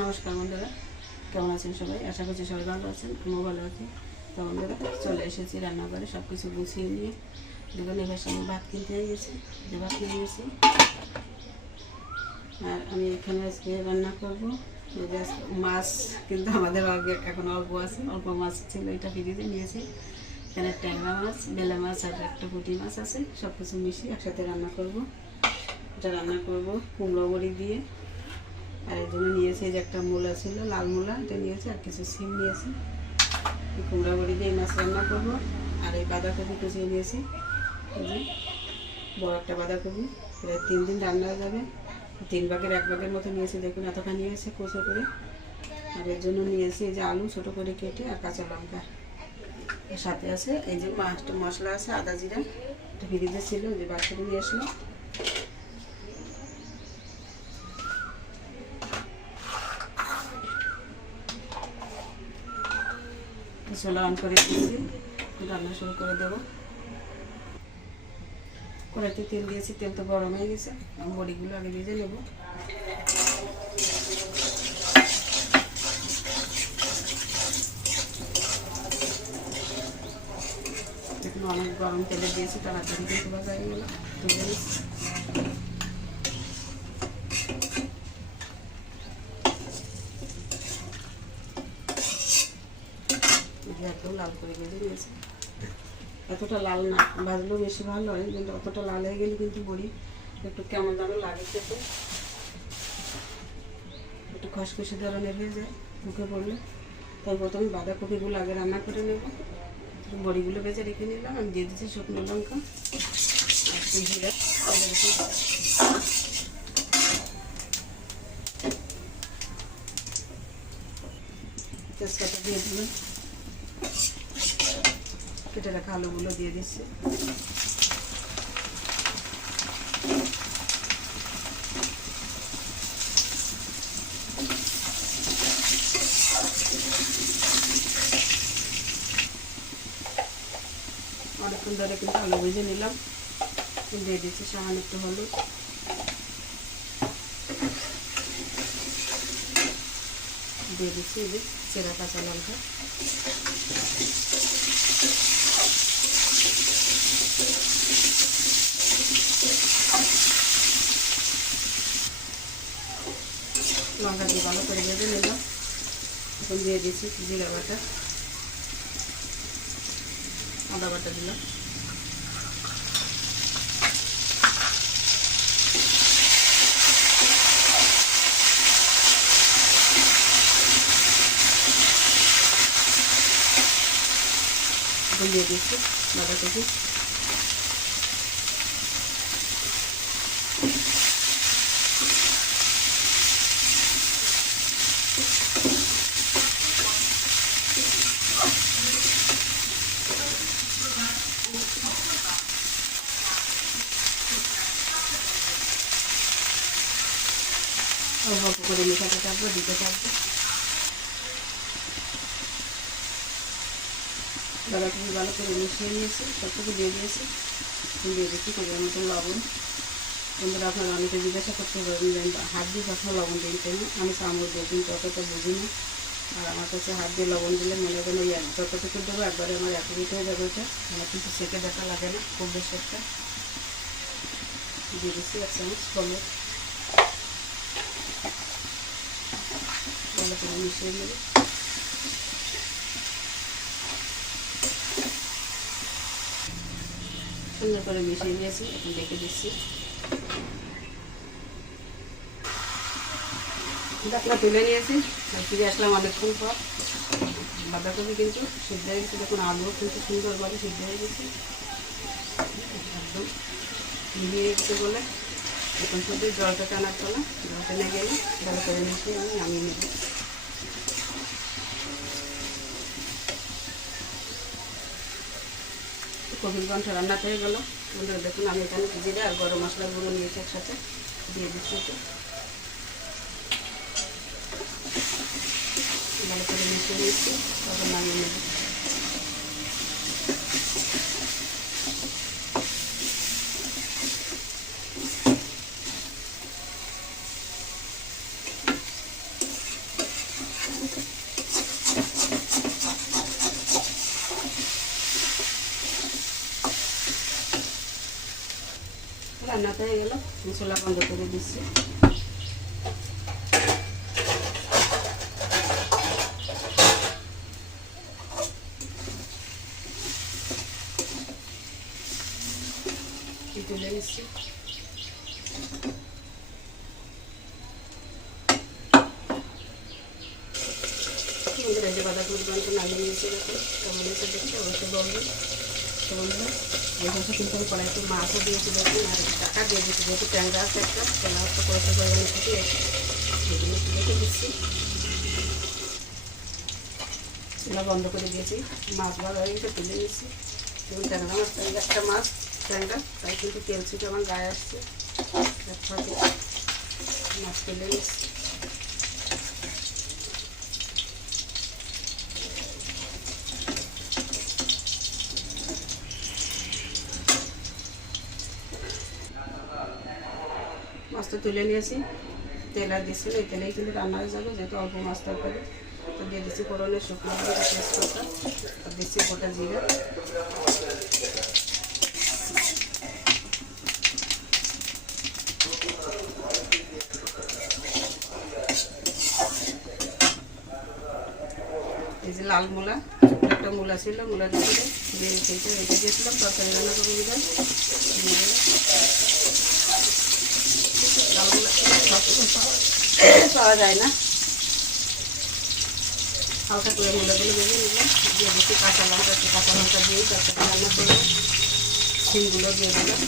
নমস্কার বন্ধুরা, কেমন আছেন সবাই? আশা করছি সবাই ভালো আছেন, আমিও ভালো আছি। তো বন্ধুরা, চলে এসেছি রান্নাঘরে, সব কিছু গুছিয়ে নিয়ে। দেখুন এবার সঙ্গে ভাত কিনতে হয়ে গেছি, যে ভাত নিয়ে গেছি। আর আমি এখানে আজকে রান্না করবো মাছ, কিন্তু আমাদের আগে এখন অল্প আছে, অল্প মাছ ছিল, এটা ফ্রিজে নিয়েছি। এখানে ট্যাংরা মাছ, বেলে মাছ আর একটা পুঁটি মাছ আছে, সব কিছু মিশিয়ে একসাথে রান্না করব। এটা রান্না করব কুমড়ো বড়ি দিয়ে। আর এই জন্য নিয়েছি যে একটা মূলা ছিল, লাল মূলা, এটা নিয়েছি, আর কিছু সিম নিয়েছি। কুমড়া বড়ি দিয়ে মাছ রান্না করবো। আর এই বাঁধাকপি কুচিয়ে নিয়েছি, এই যে বড় একটা বাঁধাকপি, প্রায় 3 দিন রান্না হয়ে যাবে। 3 ভাগের 1 ভাগের মতো নিয়েছি, দেখুন এতখানি নিয়েছে কুচো করে। আর এর জন্য নিয়েছি এই যে আলু ছোটো করে কেটে, আর কাঁচা লঙ্কা। এর সাথে আছে এই যে মশলা আছে, আদা জিরা, এটা ফ্রিজে ছিল, যে বার করে নিয়ে আসলাম। চুলা অন করে দিয়েছি, রান্না শুরু করে দেবো। কড়াইতে তেল দিয়েছি, তেল তো গরম হয়ে গেছে। বড়িগুলো আগে ভেজে নেব। দেখুন অনেক গরম তেলে দিয়েছি, তাড়াতাড়ি কিন্তু ভাজা হয়ে গেল, তুলে নিচ্ছি। এত লাল করে ভেজে নিয়েছি, এতটা লাল না ভাজলেও বেশি ভালো হয়, কিন্তু অতটা লাল হয়ে গেলে কিন্তু বড়ি একটু কেমন যেন লাগে খেতে, একটু খসখসে ধরনের হয়ে যায় মুখে পড়লে। তাই প্রথমে বাঁধাকপিগুলো আগে রান্না করে নেব। বড়িগুলো ভেজে রেখে নিলাম। আমি দিয়ে দিচ্ছি শুকনো লঙ্কা আর জিরা, তেজপাতা দিয়ে দিলাম, কেটে রাখা আলুগুলো দিয়ে দিচ্ছি। অনেকক্ষণ ধরে কিন্তু আলু ভেজে নিলাম, দিয়ে দিচ্ছি সামান্য একটু হলুদ, দিয়ে দিচ্ছি এই যে চেরা কাঁচা লঙ্কা, লঙ্কা দিয়ে ভালো করে ভেজে নিলাম। এখন দিয়ে দিচ্ছি জিরা বাটা, আদা বাটা দিলাম, এখন দিয়ে দিচ্ছি বাঁধাকপি, অল্প করে মেশাতে থাকবো, দিতে থাকবো। বাঁধাকপি ভালো করে মিশিয়ে নিয়েছি, সবটুকু দিয়ে দিয়েছি। দিয়ে দিচ্ছি পরিমাণ মতো লবণ। বন্ধুরা, আপনারা অনেকে জিজ্ঞাসা করতে পারবেন হাত দিয়ে কখনো লবণ দিন কেন? আমি চামচ দিয়ে কিন্তু অতটা বুঝি না। আর আমার কাছে হাত দিয়ে লবণ দিলে মনে করেন ওই যতটুকু দেবো একবারে আমার অ্যাকুরেট হয়ে যাবে। ওটা আমার কিন্তু সেকে দেখা লাগে না খুব বেশি একটা। দিয়ে দিচ্ছি 1 চামচ হলুদ, ভালো করে মিশিয়ে নেব। সুন্দর করে মিশিয়ে নিয়েছি, এখন রেখে দিচ্ছি। ঢাকনা তুলে নিয়েছি, ফিরে আসলাম অনেকক্ষণ পর। বাঁধাকপি কিন্তু সিদ্ধ হয়ে গেছে, দেখুন আলুও কিন্তু সুন্দরভাবে সিদ্ধ হয়ে গেছে, একদম মিলিয়ে গেছে বলে। এখন শুধু জলটা টানার চলা, জল টেনে গেলে ভালো করে মিশিয়ে আমি নামিয়ে নেব। কপির ঘন্টা রান্না হয়ে গেল। বন্ধুরা দেখুন, আমি এখানে জিরা আর গরম মশলা গুঁড়ো নিয়েছি, একসাথে দিয়ে দিচ্ছি। ভালো করে মিশিয়ে নিচ্ছি, তখন নামিয়ে নেব। রান্নাটা হয়ে গেল, মশলা বন্ধ করে দিচ্ছি। তুলে নিচ্ছি। বাঁধাকপি নামিয়ে নিয়েছি, দেখুন কেমন এসে দেখতে অবশ্যই বলবেন। তো বন্ধুরা এই ভাষা কিন্তু আমি কড়াইতে মাছও দিয়েছি দেখুন, আর টাকা দিয়ে দিচ্ছি, যেহেতু ট্যাংরা আছে একটা ট্যাংরা একটা করেছে পরিমাণে ফুটিয়ে সেগুলো রেখে দিচ্ছি। চুলা বন্ধ করে দিয়েছি, মাছ ভালো হয়ে গেছে তুলে নিচ্ছি। এবং ট্যাংরা মাছ একটা মাছ ট্যাংরা, তাই কিন্তু তেল ছিটে আমার গায়ে আসছে, মাছ তুলে নিচ্ছি। মাছটা তুলে নিয়েছি, তেল আর দিচ্ছি না, এই তেলেই কিন্তু রান্না হয়ে যাবে, যেহেতু অল্প মাছ তরকারি। তো দিয়ে দিচ্ছি ফোড়নের শুকনো লঙ্কা তেজপাতা, আর দিচ্ছি গোটা জিরা, এই যে লাল মূলা, একটা মূলা ছিল, মূলা দিয়ে সেইটা রেখে দিয়েছিলাম তরকারি রান্না করে দিলাম। পাওয়া যায় না, হালকা করে মূলাগুলো ভেজে নিলাম, দিয়ে দিচ্ছি কাঁচা লঙ্কা দিয়েই তরকারি রান্না করলাম। শিমগুলো দিয়ে দিলাম,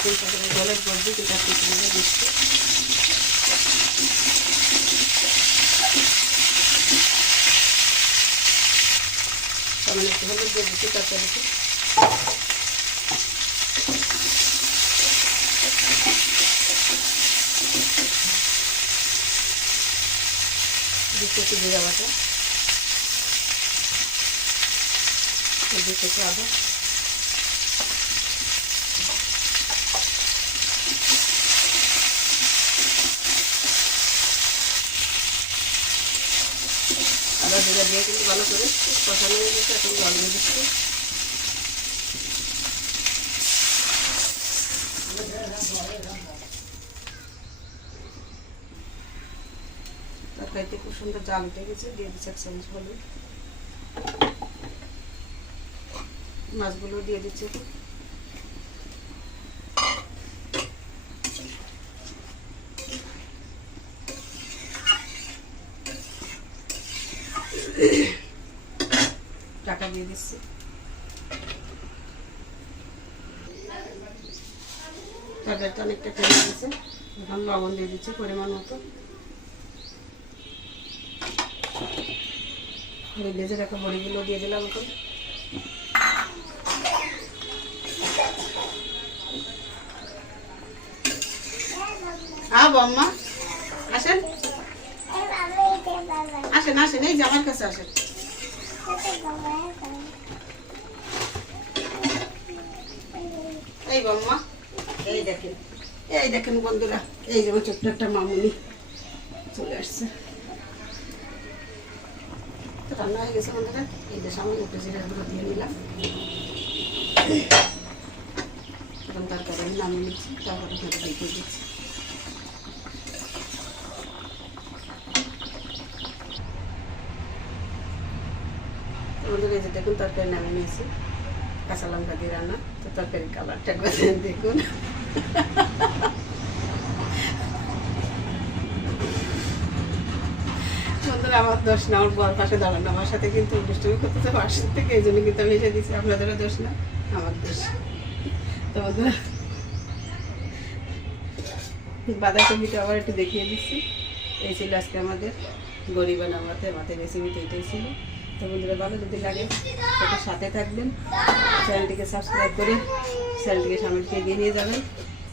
শিমটা করে জলের গড়ি সেটা দিয়ে দিচ্ছি। সামান্য একটু হলুদ দিয়ে দিচ্ছি তরকারিতে। দিচ্ছি জিরা বাটা, দিচ্ছি আদা, আদা জিরা দিয়ে কিন্তু ভালো করে কষানো হয়ে গেছে, এখন জল দিয়ে দিচ্ছি। তরকারিতে খুব সুন্দর জাল উঠে গেছে, দিয়ে দিচ্ছি 1 চামচ হলুদ, মাছগুলো দিয়ে দিচ্ছি। টাকা দিয়ে দিচ্ছি। তরকারিটা অনেকটা টেনে দিচ্ছে, এখন লবণ দিয়ে দিচ্ছি পরিমাণ মতো। ভেজে রাখা বড়িগুলো দিয়ে দিলাম এখন। বম্মা আসেন আসেন আসেন, এই যে আমার কাছে আসেন। এই বম্মা, এই দেখেন বন্ধুরা, এই যে ছোট্ট একটা মামুনি চলে আসছে। রান্না হয়ে গেছে বন্ধুরা, এই যে সামনে একটু জিরাগুলো দিয়ে নিলাম। এখন তরকারি আমি নামিয়ে নিচ্ছি, তারপরে ঘরে রেখে দিচ্ছি। বন্ধুরা এই যে দেখুন তরকারি নামিয়ে নিয়েছি, কাঁচা লঙ্কা দিয়ে রান্না। তো তরকারির কালারটা দেখুন, বন্ধুরা আমার দোষ না, আমার বর পাশে দাঁড়ানো আমার সাথে কিন্তু দুষ্টুমি করতেছে পাশের থেকে, এই জন্য কিন্তু আমি এসে দিচ্ছি। আপনাদেরও দোষ না, আমার দোষ। তো বন্ধুরা বাঁধাকপিটা আবার একটু দেখিয়ে দিচ্ছি। এই ছিল আজকে আমাদের গরিবা নামাতে আমাদের রেসিপিটা এটাই ছিল। তো বন্ধুরা ভালো যদি লাগে সেটা সাথে থাকবেন, চ্যানেলটিকে সাবস্ক্রাইব করে চ্যানেলটিকে সামনের দিকে এগিয়ে নিয়ে যাবেন,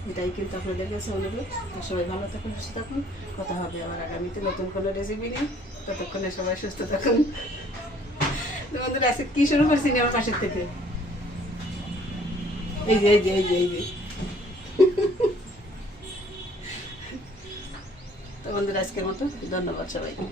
এটাই কিন্তু আপনাদের কাছে অনুরোধ। তো সবাই ভালো থাকুন, সুস্থ থাকুন, কথা হবে আবার আগামীতে নতুন কোনো রেসিপি নিয়ে। ততক্ষণে সবাই সুস্থ থাকুন। তো বন্ধুরা আজকে কি শুরু করছি আমার পাশের থেকে, এই যে এই যে এই যে এই যে তো বন্ধুরা আজকের মতো ধন্যবাদ সবাইকে।